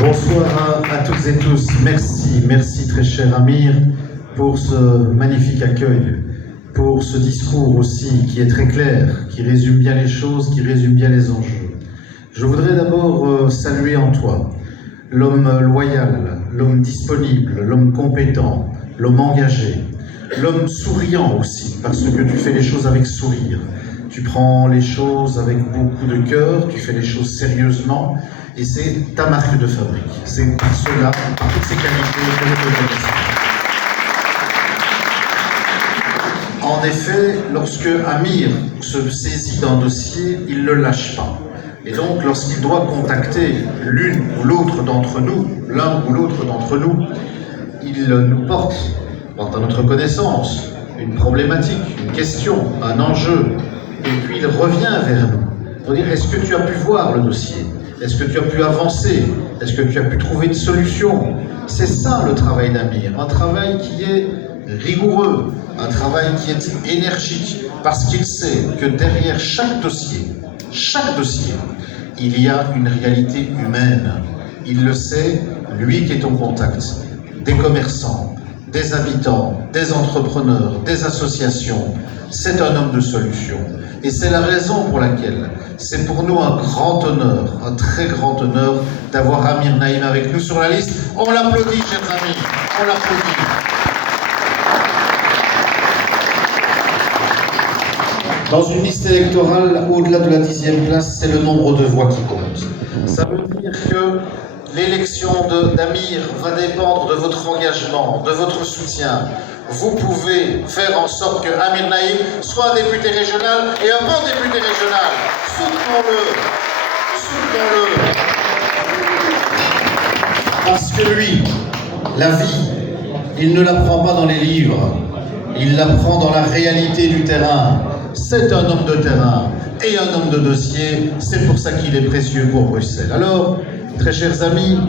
Bonsoir à toutes et tous. Merci très cher Amir pour ce magnifique accueil, pour ce discours aussi qui est très clair, qui résume bien les choses, qui résume bien les enjeux. Je voudrais d'abord saluer en toi l'homme loyal, l'homme disponible, l'homme compétent, l'homme engagé, l'homme souriant aussi, parce que tu fais les choses avec sourire. Tu prends les choses avec beaucoup de cœur, tu fais les choses sérieusement, et c'est ta marque de fabrique. C'est par cela, par toutes ces qualités que je te remercie. En effet, lorsque Amir se saisit d'un dossier, il ne lâche pas. Et donc, lorsqu'il doit contacter l'une ou l'autre d'entre nous, l'un ou l'autre d'entre nous, il nous porte à notre connaissance une problématique, une question, un enjeu, et puis il revient vers nous pour dire: est-ce que tu as pu voir le dossier? Est-ce que tu as pu avancer? Est-ce que tu as pu trouver une solution? C'est ça le travail d'Amir, un travail qui est rigoureux, un travail qui est énergique, parce qu'il sait que derrière chaque dossier, il y a une réalité humaine. Il le sait, lui qui est au contact des commerçants, des habitants, des entrepreneurs, des associations. C'est un homme de solution. Et c'est la raison pour laquelle c'est pour nous un grand honneur, un très grand honneur d'avoir Amir Naïm avec nous sur la liste. On l'applaudit, chers amis, on l'applaudit. Dans une liste électorale, au-delà de la 10e place, c'est le nombre de voix qui compte. Ça veut dire que l'élection d'Amir va dépendre de votre engagement, de votre soutien. Vous pouvez faire en sorte que Amir Naïm soit un député régional et un bon député régional. Soutenons-le. Parce que lui, la vie, il ne l'apprend pas dans les livres, il l'apprend dans la réalité du terrain. C'est un homme de terrain et un homme de dossier, c'est pour ça qu'il est précieux pour Bruxelles. Alors, très chers amis,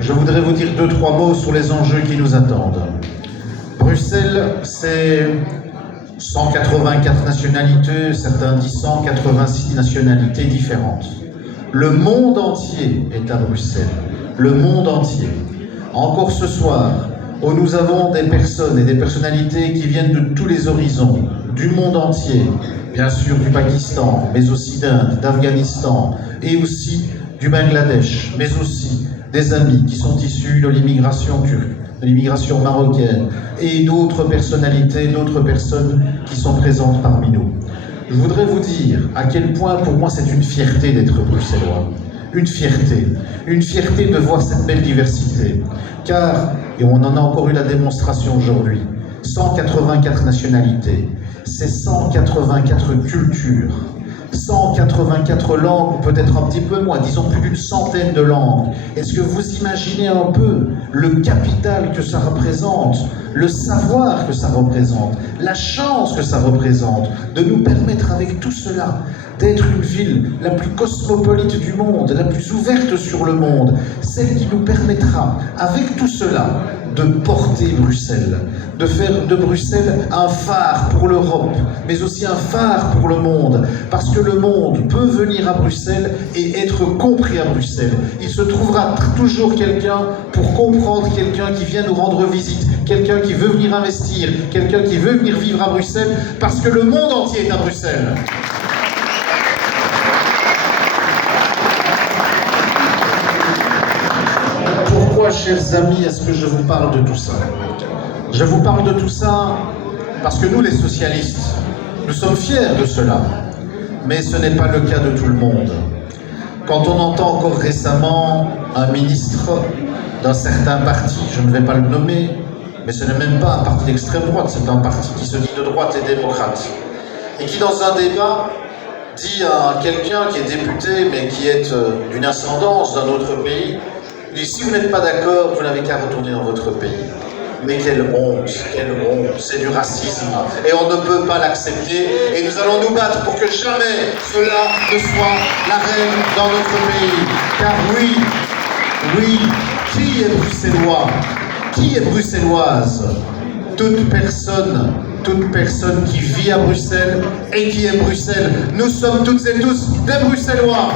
je voudrais vous dire 2-3 mots sur les enjeux qui nous attendent. Bruxelles, c'est 184 nationalités, certains disent 186 nationalités différentes. Le monde entier est à Bruxelles, le monde entier. Encore ce soir, où nous avons des personnes et des personnalités qui viennent de tous les horizons, du monde entier, bien sûr du Pakistan, mais aussi d'Inde, d'Afghanistan, et aussi du Bangladesh, mais aussi des amis qui sont issus de l'immigration turque, de l'immigration marocaine, et d'autres personnalités, d'autres personnes qui sont présentes parmi nous. Je voudrais vous dire à quel point pour moi c'est une fierté d'être bruxellois. Une fierté de voir cette belle diversité. Car, et on en a encore eu la démonstration aujourd'hui, 184 nationalités, c'est 184 cultures, 184 langues, ou peut-être un petit peu moins, disons plus d'une centaine de langues. Est-ce que vous imaginez un peu le capital que ça représente, le savoir que ça représente, la chance que ça représente de nous permettre avec tout cela d'être une ville la plus cosmopolite du monde, la plus ouverte sur le monde, celle qui nous permettra, avec tout cela, de porter Bruxelles, de faire de Bruxelles un phare pour l'Europe, mais aussi un phare pour le monde, parce que le monde peut venir à Bruxelles et être compris à Bruxelles. Il se trouvera toujours quelqu'un pour comprendre, quelqu'un qui vient nous rendre visite, quelqu'un qui veut venir investir, quelqu'un qui veut venir vivre à Bruxelles, parce que le monde entier est à Bruxelles. Pourquoi, chers amis, est-ce que je vous parle de tout ça? Je vous parle de tout ça parce que nous, les socialistes, nous sommes fiers de cela. Mais ce n'est pas le cas de tout le monde. Quand on entend encore récemment un ministre d'un certain parti, je ne vais pas le nommer, mais ce n'est même pas un parti d'extrême droite, c'est un parti qui se dit de droite et démocrate, et qui, dans un débat, dit à quelqu'un qui est député, mais qui est d'une ascendance d'un autre pays, il dit: si vous n'êtes pas d'accord, vous n'avez qu'à retourner dans votre pays. Mais quelle honte, c'est du racisme. Et on ne peut pas l'accepter. Et nous allons nous battre pour que jamais cela ne soit la règle dans notre pays. Car oui, qui est bruxellois? Qui est bruxelloise? Toute personne qui vit à Bruxelles et qui est Bruxelles. Nous sommes toutes et tous des Bruxellois.